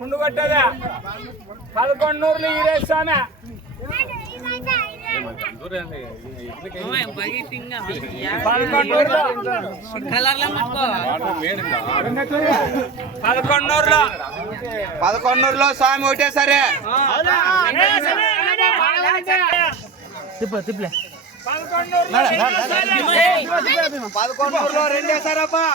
ముందు కొట్టదా పదకొండు నూరులు ఈరేస్తానా పదకొండు నూరులు పదకొండు నూరులు పదకొండూరులో స్వామి ఒకటే సరే పదకొండూరులో రెండే సరప్పా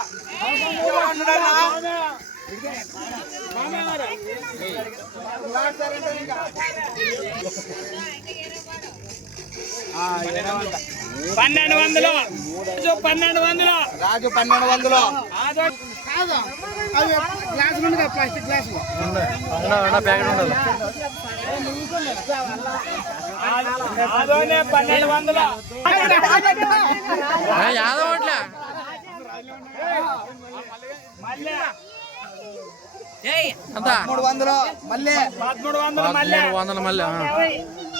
పన్నెండు వందలు. రాజు పన్నెండు వందలు. రాజు పన్నెండు వందలు. ఆదో ఆదోనే పన్నెండు వందలు. మళ్ళీ. మూడు వందలు మళ్ళీ పదమూడు వందలు మళ్ళీ వందల మళ్ళీ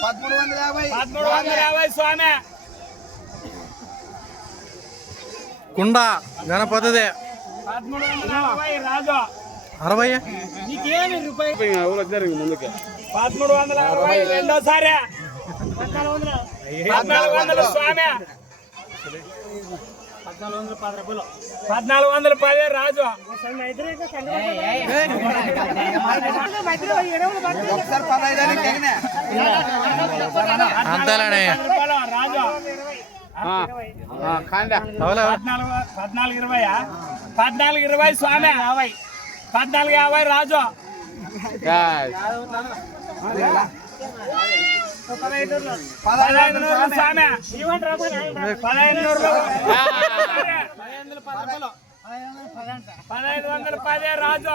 పదమూడు వందల యాభై. పదమూడు వందల యాభై స్వామి. కుండ గణపతిదే. పదమూడు వందల యాభై రాజు. అరవై. పదమూడు వందల అరవై. రెండోసారి పద్నాలుగు వందలు స్వామి. పద్నాలుగు వందల పది రాజు. అంతేలేనే రాజు. పద్నాలుగు పద్నాలుగు ఇరవై పద్నాలుగు ఇరవై స్వామి. యాభై పద్నాలుగు యాభై రాజు. పదహైదు స్వామి. పదహైదు నూరు పదహైదు వందల పదే రాజు.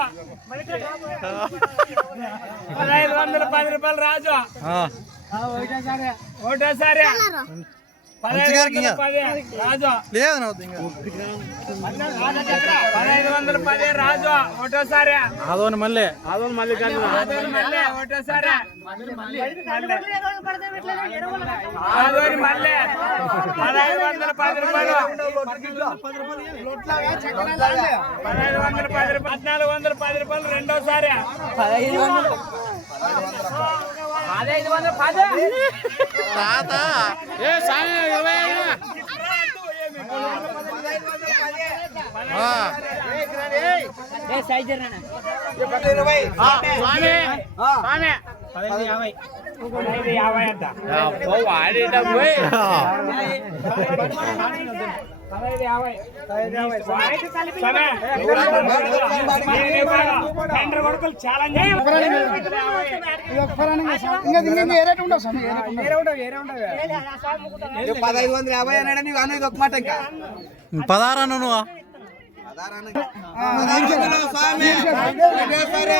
పదహైదు వందల పది రూపాయలు రాజు. ఒకటోసారి పదహైదు వందల రాజు. లేదు పదహైదు వందల అదోని మళ్ళీ. ఆదోని మళ్ళీ ఒకటోసారి ఆదోని మళ్ళీ. పదహైదు వందల పది రూపాయలు. పదహైదు వందల పది రూపాయలు. పద్నాలుగు వందల పది రూపాయలు రెండోసారి. ఆ, ఇరవై పదహైదు అంట పదహైదు యాభై. సరే. తండ్రి కొడుకులు చాలా పదహైదు వందల యాభై అన్నాడు నీకు అనేది ఒక మాట ఇంకా పదారా నువ్వు పదహైదు వందలు స్వామి ఒకటే సరే.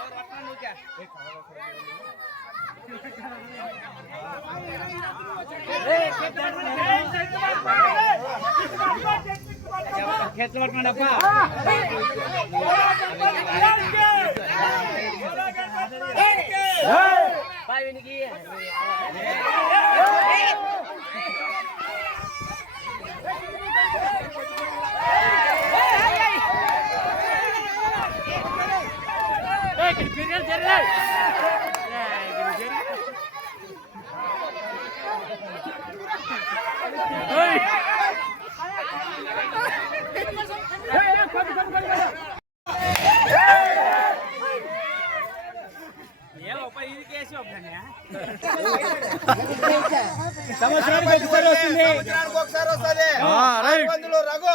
ఒకసారి వస్తుంది సంవత్సరానికి ఒకసారి వస్తుంది. రఘు.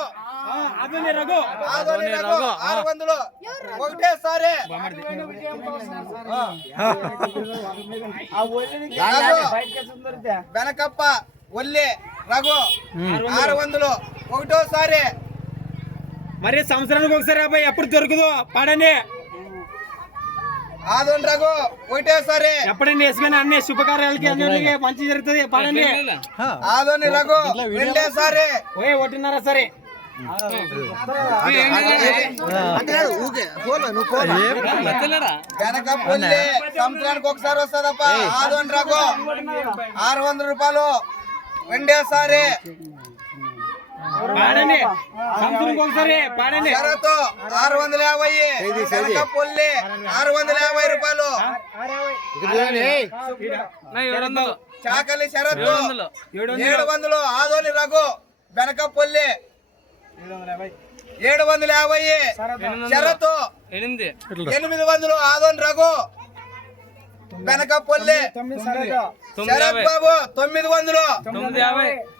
ఆరు వందలు ఒకటే సరే వెనకప్ప ఒల్లి రఘు ఆరు వందలు ఒకటోసారి. మరి సంవత్సరానికి ఒకసారి అబ్బాయి ఎప్పుడు దొరకదు పాడండి. ఆదోని రఘు ఒకటేసారి. ఎప్పుడైనా వేసుకొని అన్ని శుభకార్యాలకి అన్నిటికీ మంచి జరుగుతుంది పాడండి. ఆదోని రఘు రెండేసారి. ఓయ్ ఒకటిన్నర సరే. వెనకపల్లి సంవత్సరానికి ఒకసారి వస్తుందప్ప. ఆదోని రఘు ఆరు వందల రూపాయలు. రెండేసారి పాడండి సంవత్సరానికి ఒకసారి పాడండి షరతు ఆరు వందల యాభై. వెనకపల్లి ఆరు వందల యాభై రూపాయలు. చాకలి షరతు ఏడు వందలు. ఆదోని రఘు వెనకపల్లి ఏడు వందల. యాభై షరతు. ఎనిమిది. ఎనిమిది వందలు ఆదోని రఘు. వెనకపల్లి. శరత్ బాబు తొమ్మిది వందలు.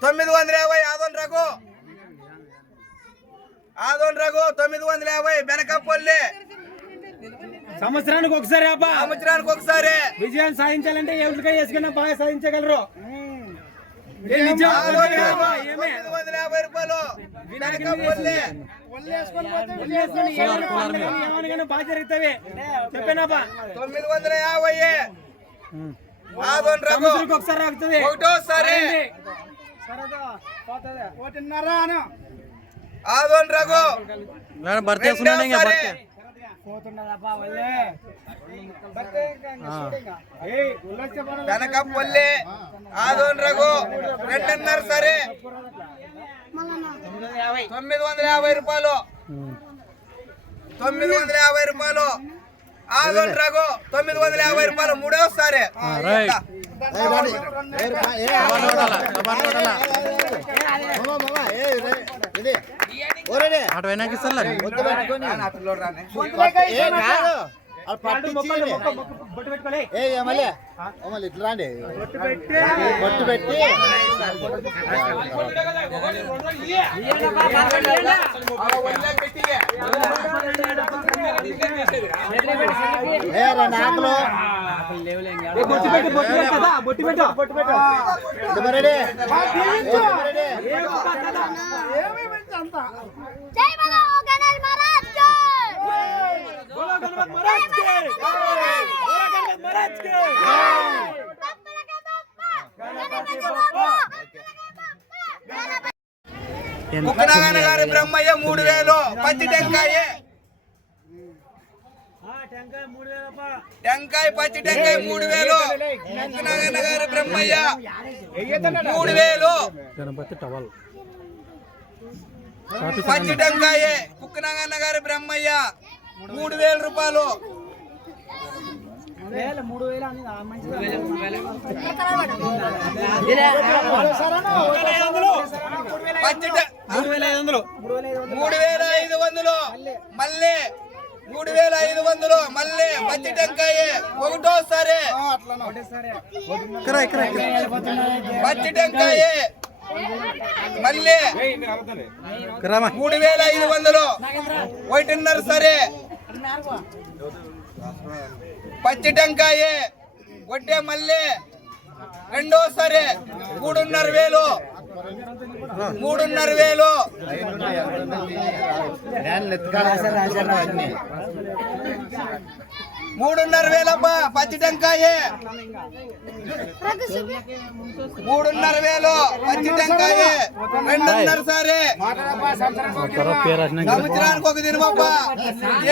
తొమ్మిది వందల యాభై ఆదోని రఘు. ఆదోని రఘు తొమ్మిది వందల యాభై వెనకపల్లి. సంవత్సరానికి ఒకసారి అబ్బా. సంవత్సరానికి ఒకసారి. విజయం సాధించాలంటే ఎవరికై వేసుకున్నా బాగా సాధించగలరు. బాగా తొమ్మిది వందల యాభై ఒకసారి ఆగుతుంది. ఒకటోసారి. ఆదోని రఘు. మేడం భర్తీ వెనకపల్లి ఆదోని రఘు రెండున్నర సరే. తొమ్మిది వందల యాభై రూపాయలు. తొమ్మిది వందల యాభై రూపాయలు. ఆదోని రఘు తొమ్మిది వందల యాభై రూపాయలు మూడోసారి. అటు వెనక్కి ఇస్తానులే. బొట్టు పెట్టుకోలే. ఇట్లా రాండి. పట్టు. పెట్టి. ఆకులు. బొట్టు పెట్టు బొట్టు పెట్టు కదా బొట్టు పెట్టు. బొట్టు పెట్టు బోలో గణపతి మహారాజ్కి బోలో గణపతి మహారాజ్కి బప్పలకే గారి బ్రహ్మయ్య మూడు వేలు. పత్తి టెంకాయ. టెంకాయ పచ్చి టెంకాయ మూడు వేలు. కుక్కనాగన గారి బ్రహ్మయ్య మూడు వేలు. గణపతి టవల్ పచ్చి టెంకాయ. కుక్కనాగన్న గారి బ్రహ్మయ్య మూడు వేల రూపాయలు మూడు వేల ఐదు వందలు. మళ్ళీ. మూడు వేల ఐదు వందలు. మళ్ళీ. పచ్చి టెంకాయ ఇక్కడ ఇక్కడ. పచ్చి టెంకాయ మళ్ళీ. మూడు వేల ఐదు వందలు. ఒకటిన్నర సరే. పచ్చి టెంకాయ. వడ్డే మళ్ళీ. రెండో సరే మూడున్నర వేలు మూడున్నర వేలు. మూడున్నర వేలబ్బా పచ్చి టెంకాయ. మూడున్నర వేలు పచ్చి టెంకాయ. రెండున్నర సరే. సంవత్సరానికి ఒక దినమప్ప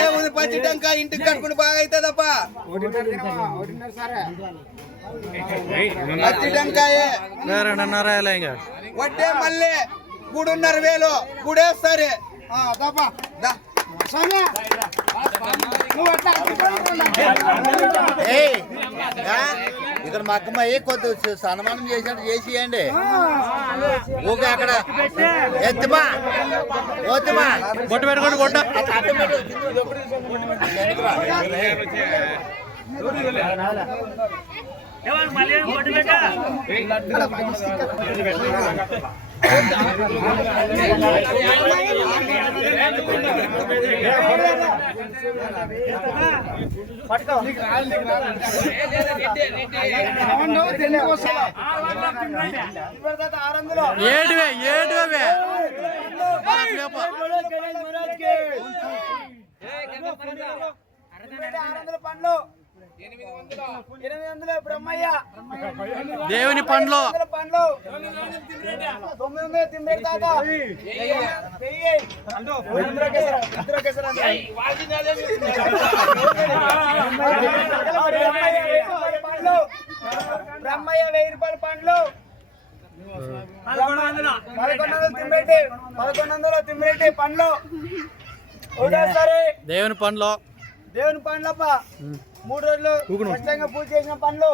ఏముంది పచ్చి టెంకాయ ఇంటికి కట్టుకుని బాగా అవుతుందప్ప పచ్చి టెంకాయ. రెండున్నర వడ్డే మళ్ళీ మూడున్నర వేలు. గుడేస్తారే దా. ఇక్కడ మా అక్కమ్మాయి కొద్ది సన్మానం చేసినట్టు చేసియండి. ఊకే అక్కడ ఎత్తుమా వద్దుమా బొట్టు పెట్టుకోండి బొట్టు. ఏడువే ఏడువే. ఆరు వందల. పండ్లు. ఎనిమిది వందలు బ్రహ్మయ్య దేవుని పండ్లు పండ్లు. తొమ్మిది వందల తాత. బ్రహ్మయ్య వెయ్యి రూపాయల పండ్లు బ్రహ్మయ్య వెయ్యి రూపాయల పండ్లు పదకొండు వందలు తిమ్మిరెడ్డి పదకొండు వందలు తిమ్మిరెడ్డి పండ్లు ఒకటేసారి దేవుని పండ్లు దేవుని పండ్లప్ప మూడు రోజులు. ఖచ్చితంగా పూజ చేసిన పండ్లు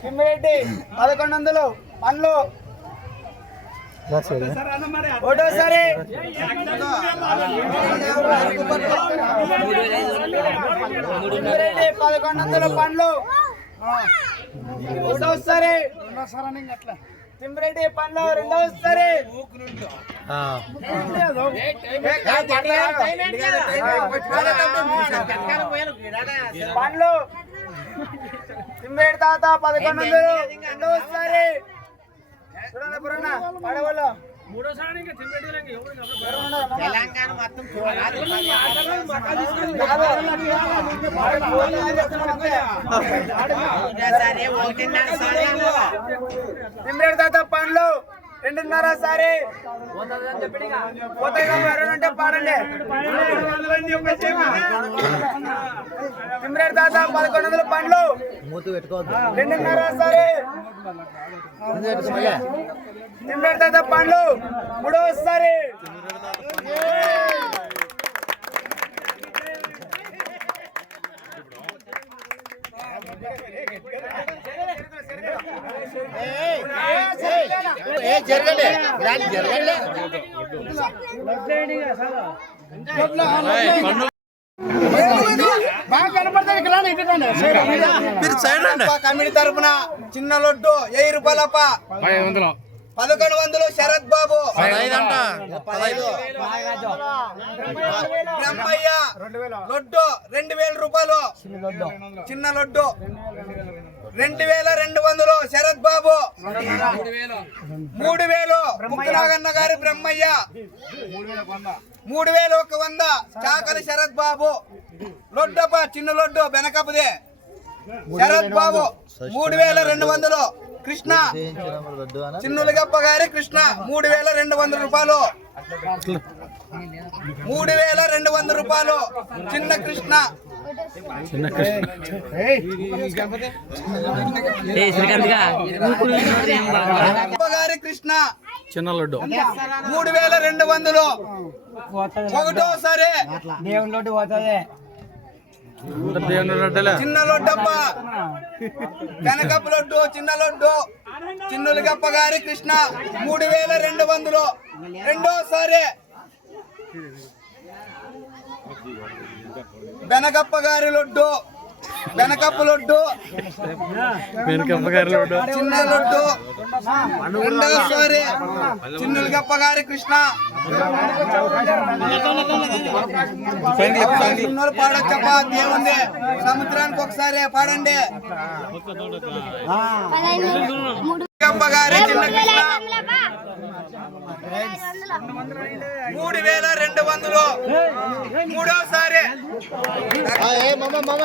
తిమ్మిరెడ్డి పదకొండు వందలు పండ్లు ఒకటోసారి తిమ్మిరెడ్డి పదకొండు వందలు పండ్లు. ఒకటోసారి తిమ్మిరెడ్డి పండ్లు. రెండోసారి. పండ్లు. తిమ్మేడు తాత పదకొండు వందలు రెండోసారి. పడవలో తెలంగాణ మొత్తం ఒకటిన్నర సరే పండ్లు రెండున్నర సారి. పోతాయి పాడండి తిమ్మేడు తాత పదకొండు వందల పండ్లు. మూతి పెట్టుకోవద్దు రెండున్నర సారి. ముందు పెట్టుకోమయ్యా తిమ్మేడు తాత పండ్లు. మూడోసారి. బాగా కనపడతాయి ఇక్కడ. మీరు సైడ్ రండి కమిటీ తరపున చిన్న లొడ్డు వెయ్యి రూపాయలప్ప పదకొండు వందలు శరత్ బాబు. బ్రహ్మయ్య లొడ్డు రెండు వేల రూపాయలు. చిన్న లొడ్డు. రెండు వేల రెండు వందలు శరత్ బాబు. మూడు వేలు. ముక్కునాగన్న గారి బ్రహ్మయ్య. మూడు వేలు ఒక వంద. చాకలి శరత్ బాబు. లొడ్డప్ప చిన్న లొడ్డు బెనకపుదే శరత్ బాబు మూడు వేల రెండు వందలు. కృష్ణ. చిన్నులగప్ప గారి కృష్ణ మూడు వేల రెండు వందల రూపాయలు. మూడు వేల రెండు వందల రూపాయలు. చిన్న కృష్ణ. చిన్న కృష్ణ. గారి కృష్ణ. చిన్న లడ్డు. మూడు వేల రెండు వందలు. ఒకటోసారి. దేవుని లడ్డలే చిన్న లొడ్డప్ప కనకప్ప లొడ్డు చిన్న లొడ్డు. చిన్నులగప్ప గారి కృష్ణ మూడు వేల రెండు వందలు. రెండోసారి. వెనకప్ప గారి లొడ్డు. బెనకప్ప లొడ్డు వెనుకమ్మ గారి లడ్డు చిన్న లొడ్డు రెండోసారి చిన్నులగప్ప గారి కృష్ణ. చిన్నోళ్ళు పాడొచ్చప్ప దేవుంది. సముద్రానికి ఒకసారి పాడండి. గప్ప గారి చిన్న కృష్ణ ఐదు వందలప్పా. ఐదు వందలు. మూడు వేల రెండు వందలు మూడోసారి ఏ మమ్మ మమ్మ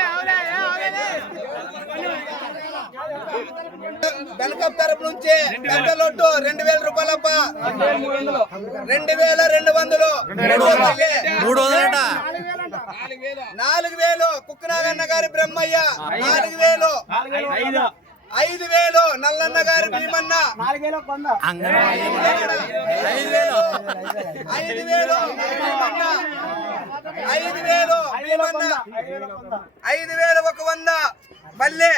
బెల్కప్ తరపు నుంచి పెద్ద లొడ్డు రెండు వేల రూపాయలప్ప. రెండు వేల రెండు వందలు. మూడు వందలట. నాలుగు వేలు. కుక్కనాగన్న గారి బ్రహ్మయ్య. నాలుగు వేలు. ఐదు వేలు నల్లన్న గారి భీమన్న అంగన్వాడీ ఐదు వేలు ఐదు వేలు భీమన్న ఐదు వేలు భీమన్న ఐదు వేలు ఒక వంద మళ్ళీ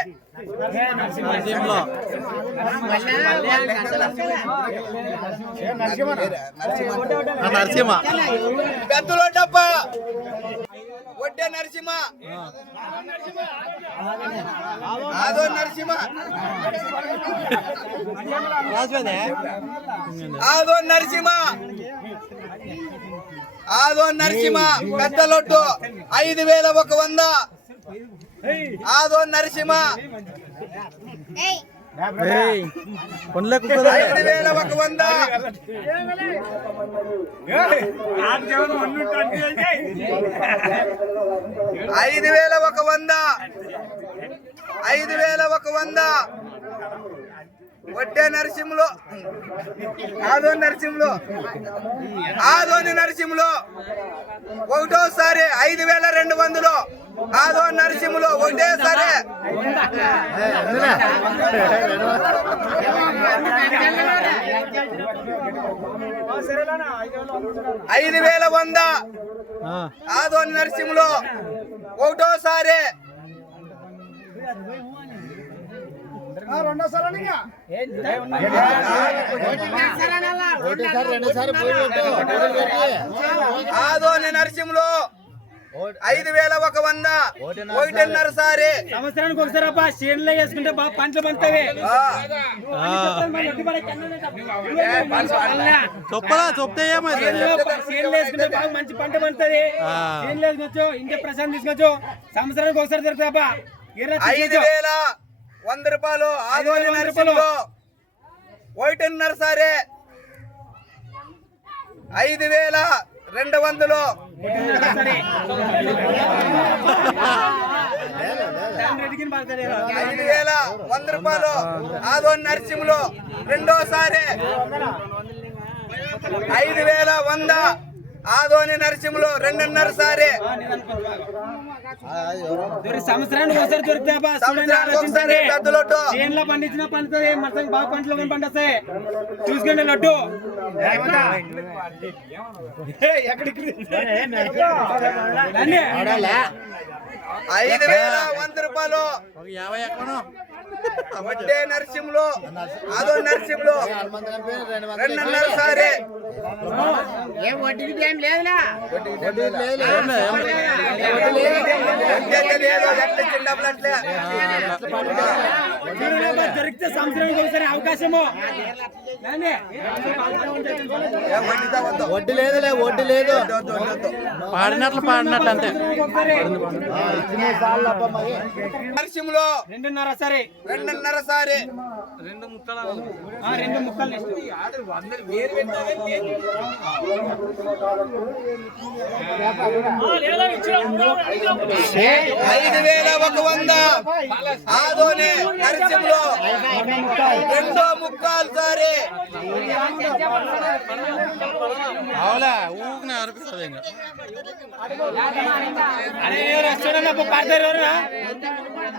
నరసింహ పెద్దలో డబ్బ వడ్డే నరసింహ. ఆదో నరసింహ. ఆదో నరసింహ. ఆదో నరసింహ. పెద్ద లొడ్డు. ఐదు వేల ఒక వంద. ఆదో నరసింహ. ఏయ్ ఐదు వేల ఒక వంద. ఐదు వేల ఒక వంద. ఐదు వేల ఒక వంద. వడ్డే నరసింహులు ఆదోని నరసింహులు ఆదోని నరసింహులు. ఒకటోసారి ఐదు వేల రెండు వందలు. ఆదోని నరసింహులు ఒకటేసారి ఐదు వేల వంద. ఆదోని నరసింహులు ఒకటోసారి ఒకటిసారి రెండుసారి పోయి పెట్టు ఆదోని నరసింహులు. ఐదు వేల ఒక వంద. ఒకటిన్నర సారి. సంవత్సరానికి ఒకసారి అబ్బా చేనులో వేసుకుంటే బాగా పంటలు పండుతాయి. ఆ, చొప్పలా చొప్తే వేసుకుంటే బాగా మంచి పంట పండుతుంది. చేనులో వేసుకోవచ్చు ఇంటి ప్రశాంత్ తీసుకోవచ్చు సంవత్సరానికి ఒకసారి దొరుకుతాబా ఐదు వేల వంద రూపాయలు ఆదోని నరసింహులు ఒకటిన్నర సారి. ఐదు వేల రెండు వందలు. ఐదు వేల వంద రూపాయలు. ఆదోని నరసింహులు రెండోసారి. ఐదు వేల వంద. ఆదోని నరసింహులు రెండున్నర సారి. సంవత్సరానికి ఒకసారి ఒకసారి పెద్ద లడ్డు చేనులో పండించిన పండుతుంది మొత్తం బాగా పంటలు కానీ పండుతాయి చూసుకోండి లడ్డు. ఐదు వేల వంద రూపాయలు. ఒక యాభై ఎక్కను? వడ్డే నరసింహులు ఆదో నరసింహులు. రెండున్నర సారి. వడ్డీ లేదు ఎట్లా చిన్న డబ్బులు అట్లే చూడండి, దొరికితే సంవత్సరానికి ఒకసారి అవకాశము. ఏం వడ్డీ లేదులే వడ్డీ లేదు. పాడినట్లు పాడినట్లు అంతే నరసింహులు. రెండున్నర సరే. రెండున్నర సారి. ఆ, రెండు ముక్కలు ఇష్టం. ఐదు వేల ఒక వంద. ఆదోని నరసింహులు. రెండో ముక్కాలు సారి. అవులా ఊరికి అనిపిస్తుంది ఇంకా. అరే అప్పుడు పాడతారు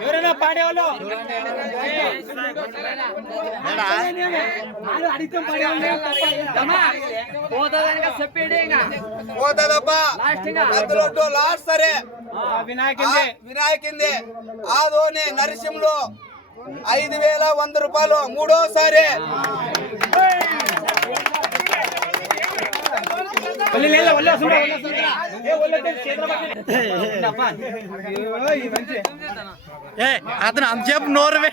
ఎవరైనా పాడేవాళ్ళు? వాళ్ళు అడిగితే పాడేవాళ్ళు. పెద్దలొడ్డు లాస్ట్ సరే. వినాయకుంది. ఆ, వినాయకింది. ఆదోని నరసింహులు ఐదు వేల వంద రూపాయలు మూడోసారి. ఏ, అతను అంతసేపు నోరు వే-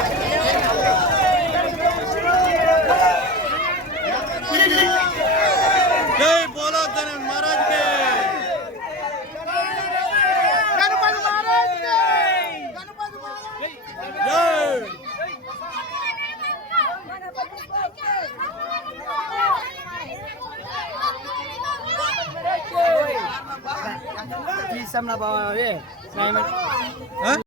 ఇస్తాం నా బావ అవి